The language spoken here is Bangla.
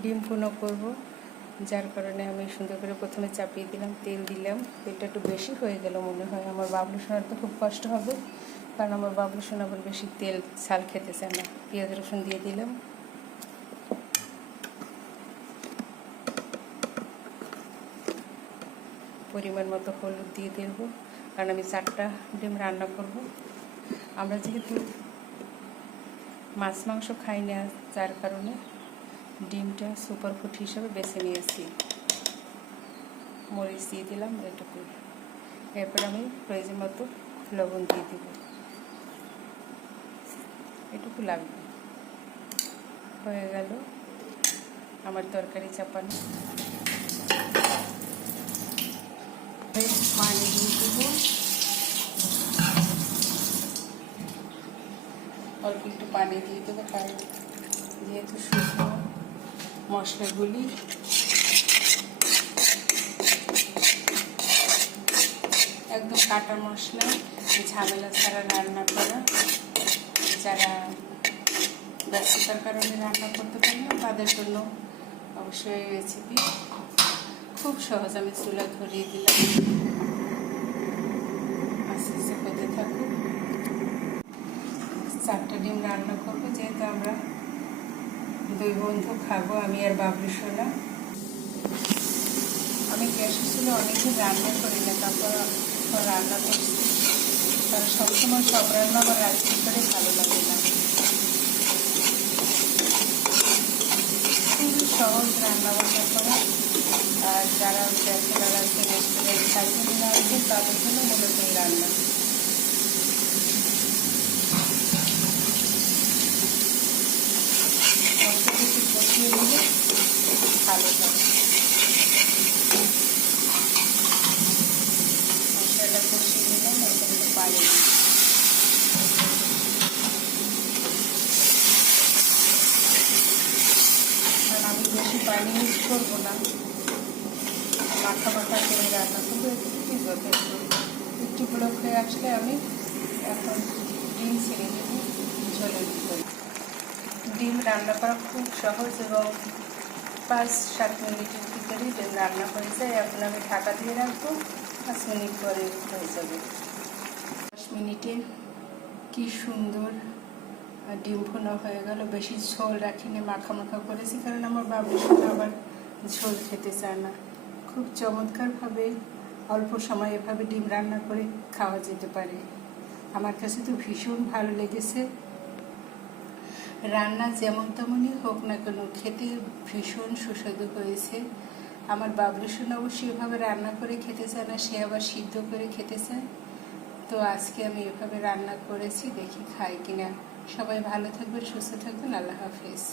ডিম ভুনা করব, যার কারণে আমি সুন্দর করে প্রথমে চাপিয়ে দিলাম, তেল দিলাম। তেলটা একটু বেশি হয়ে গেল মনে হয়। আমার বাবলু সোনার তো খুব কষ্ট হবে, কারণ আমার বাবলু সোনা আবার বেশি তেল ঝাল খেতে চায় না। পেঁয়াজ রসুন দিয়ে দিলাম, পরিমাণ মতো হলুদ দিয়ে দেব, কারণ আমি 4টা ডিম রান্না করব। আমরা যেহেতু মাছ মাংস খাই না, যার কারণে ডিমটা সুপারফুড হিসাবে বেছে নিয়েছি। মরিচ দিয়ে দিলাম এটুকু, এরপর আমি প্রয়োজন মতো লবণ দিয়ে দিব, এটুকু লাগবে। হয়ে গেল আমার তরকারি চাপানো। পানি দিয়ে দেব, অল্প একটু পানি দিয়ে দেবো, কারণ যেহেতু শুকনো মশলাগুলি একদম কাটা মশলা, ঝামেলা ছাড়া রান্না করা। যারা ব্যস্ততার কারণে রান্না করতে পারে না, তাদের জন্য অবশ্যই রেসিপি খুব সহজ। আমি চুলা ধরিয়ে দিলাম, আস্তে আস্তে হতে থাকুক। 4টা ডিম রান্না করবো, যেহেতু আমরা 2 বন্ধু খাবো, আমি আর বাবলু সোনা। আমি গ্যাসের চুলে অনেকদিন রান্না করি না, তারপর রান্না করছি। কারণ সবসময় সব রান্না আমার রান্না করে ভালো লাগে না। খুবই সহজ রান্না বান্না করা, আর যারা ব্যাচেলার আছে, রেস্টুরেন্ট খাইতে না আছে, তাদের জন্য মূলত এই রান্না। কিছু কষিয়ে নিলে ভালো থাকে। মশলাটা কষিয়ে নিলাম, এরপর একটু পানি, কারণ আমি বেশি পানি ইউজ করবো না, মাখা মাখা করে রান্না করবো, একটু যথেষ্ট। একটু ব্লক হয়ে আসলে আমি এখন ডিম ছেড়ে দেবো ঝোলের ভিতরে। ডিম রান্না করা খুব সহজ এবং 5-7 মিনিটের ভিতরেই ডিম রান্না হয়ে যায়। এখন আমি ঢাকা দিয়ে রাখবো, 5 মিনিট পরে হয়ে যাবে। 10 মিনিটে কি সুন্দর ডিম ভুনা হয়ে গেল। বেশি ঝোল রাখিনি, মাখা মাখা করেছি, কারণ আমার বাবুর সাথে আবার ঝোল খেতে চায় না। খুব চমৎকারভাবে অল্প সময় এভাবে ডিম রান্না করে খাওয়া যেতে পারে। আমার কাছে তো ভীষণ ভালো লেগেছে। রান্না যেমন তেমনই হোক না কেন, খেতে ভীষণ সুস্বাদু হয়েছে। আমার বাবলু সোনা অবশ্যই এভাবে রান্না করে খেতে চায় না, সে আবার সিদ্ধ করে খেতে চায়। তো আজকে আমি এভাবে রান্না করেছি, দেখি খাই কিনা। সবাই ভালো থাকবেন, সুস্থ থাকবেন। আল্লাহ হাফেজ।